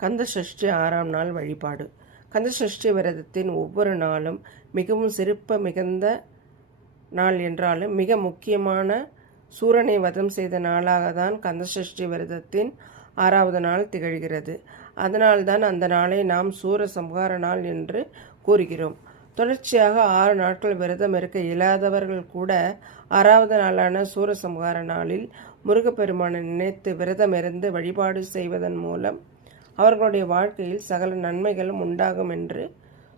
கந்த சஷ்டி 6ஆம் நாள் வழிபாடு. கந்த சஷ்டி விரதத்தின் ஒவ்வொரு நாளும் மிகவும் சிறப்பு மிகுந்த நாள் என்றாலும் மிக முக்கியமான சூரனை வதம் செய்த நாளாக தான் கந்த சஷ்டி விரதத்தின் 6வது நாள் திகழ்கிறது. அதனால்தான் அந்த நாளை நாம் சூர சம்ஹார நாள் என்று கூறுகிறோம். தொடர்ச்சியாக 6 நாட்கள் விரதம் இருக்க இயலாதவர்கள் கூட 6வது நாளான சூரசம்ஹார நாளில் முருகப்பெருமானை நினைத்து விரதம் இருந்து வழிபாடு செய்வதன் மூலம் அவர்களுடைய வாழ்க்கையில் சகல நன்மைகளும் உண்டாகும் என்று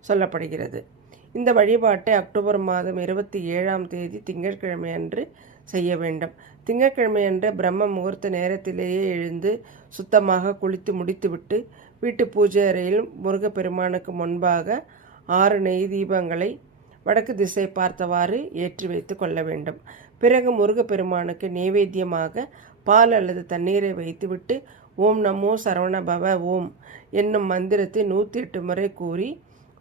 சொல்லப்படுகிறது. இந்த வழிபாட்டை அக்டோபர் மாதம் 27ஆம் தேதி திங்கட்கிழமை அன்று செய்ய வேண்டும். திங்கட்கிழமை அன்று பிரம்ம முகூர்த்த நேரத்திலேயே எழுந்து சுத்தமாக குளித்து முடித்துவிட்டு வீட்டு பூஜை அறையில் முருகப்பெருமானுக்கு முன்பாக 6 நெய் தீபங்களை வடக்கு திசை பார்த்தவாறு ஏற்றி வைத்து கொள்ள வேண்டும். பிறகு முருகப்பெருமானுக்கு நைவேத்தியமாக பால் அல்லது தண்ணீரை வைத்துவிட்டு ஓம் நமோ சரவண பவ ஓம் என்னும் மந்திரத்தை 108 முறை கூறி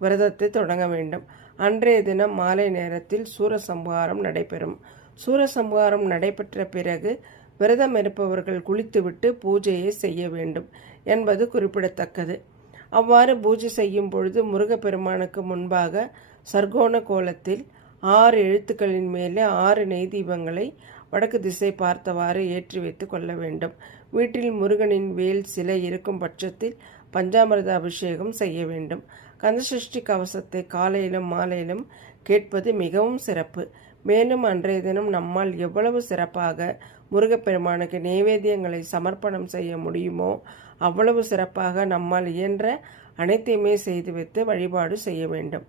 விரதத்தை தொடங்க வேண்டும். அன்றைய தினம் மாலை நேரத்தில் சூரசம்ஹாரம் நடைபெறும். சூரசம்ஹாரம் நடைபெற்ற பிறகு விரதம் இருப்பவர்கள் குளித்துவிட்டு பூஜையை செய்ய வேண்டும் என்பது குறிப்பிடத்தக்கது. அவ்வாறு பூஜை செய்யும் பொழுது முருகப்பெருமானுக்கு முன்பாக சர்க்கோண கோலத்தில் 6 எழுத்துக்களின் மேலே 6 நெய் தீபங்களை வடக்கு திசை பார்த்தவாறு ஏற்றி வைத்து கொள்ள வேண்டும். வீட்டில் முருகனின் வேல் சிலை இருக்கும் பட்சத்தில் பஞ்சாமிர்த அபிஷேகம் செய்ய வேண்டும். கந்தசஷ்டி கவசத்தை காலையிலும் மாலையிலும் கேட்பது மிகவும் சிறப்பு. மேலும் அன்றைய தினம் நம்மால் எவ்வளவு சிறப்பாக முருகப்பெருமானுக்கு நைவேத்தியங்களை சமர்ப்பணம் செய்ய முடியுமோ அவ்வளவு சிறப்பாக நம்மால் இயன்ற அனைத்தையுமே செய்து வைத்து வழிபாடு செய்ய வேண்டும்.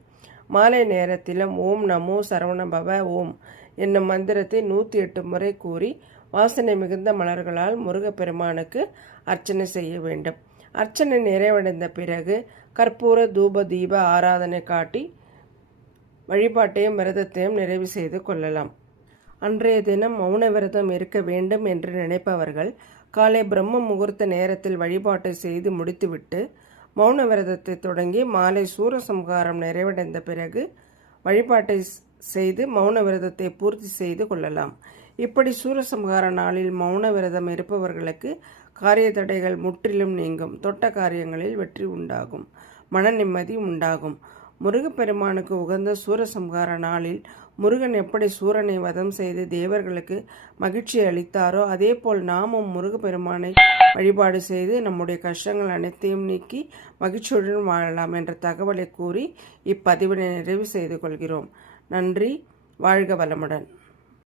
மாலை நேரத்திலும் ஓம் நமோ சரவண பவ ஓம் என்னும் மந்திரத்தை 108 முறை கூறி வாசனை மிகுந்த மலர்களால் முருகப்பெருமானுக்கு அர்ச்சனை செய்ய வேண்டும். அர்ச்சனை நிறைவடைந்த பிறகு கற்பூர தூப தீப ஆராதனை காட்டி வழிபாட்டையும் விரதத்தையும் நிறைவு செய்து கொள்ளலாம். அன்றைய தினம் மௌன விரதம் இருக்க வேண்டும் என்று நினைப்பவர்கள் காலை பிரம்ம முகூர்த்த நேரத்தில் வழிபாட்டை செய்து முடித்துவிட்டு மௌன விரதத்தை தொடங்கி மாலை சூரசம்ஹாரம் நிறைவடைந்த பிறகு வழிபாட்டை செய்து மௌன விரதத்தை பூர்த்தி செய்து கொள்ளலாம். இப்படி சூரசம்ஹார நாளில் மௌன விரதம் இருப்பவர்களுக்கு காரிய தடைகள் முற்றிலும் நீங்கும். தொட்ட காரியங்களில் வெற்றி உண்டாகும், மன நிம்மதி உண்டாகும். முருகப்பெருமானுக்கு உகந்த சூரசம்ஹார நாளில் முருகன் எப்படி சூரனை வதம் செய்து தேவர்களுக்கு மகிழ்ச்சி அளித்தாரோ அதேபோல் நாமும் முருகப்பெருமானை வழிபாடு செய்து நம்முடைய கஷ்டங்கள் அனைத்தையும் நீக்கி மகிழ்ச்சியுடன் வாழலாம் என்ற தகவலை கூறி இப்பதிவினை நிறைவு செய்து கொள்கிறோம். நன்றி. வாழ்க வளமுடன்.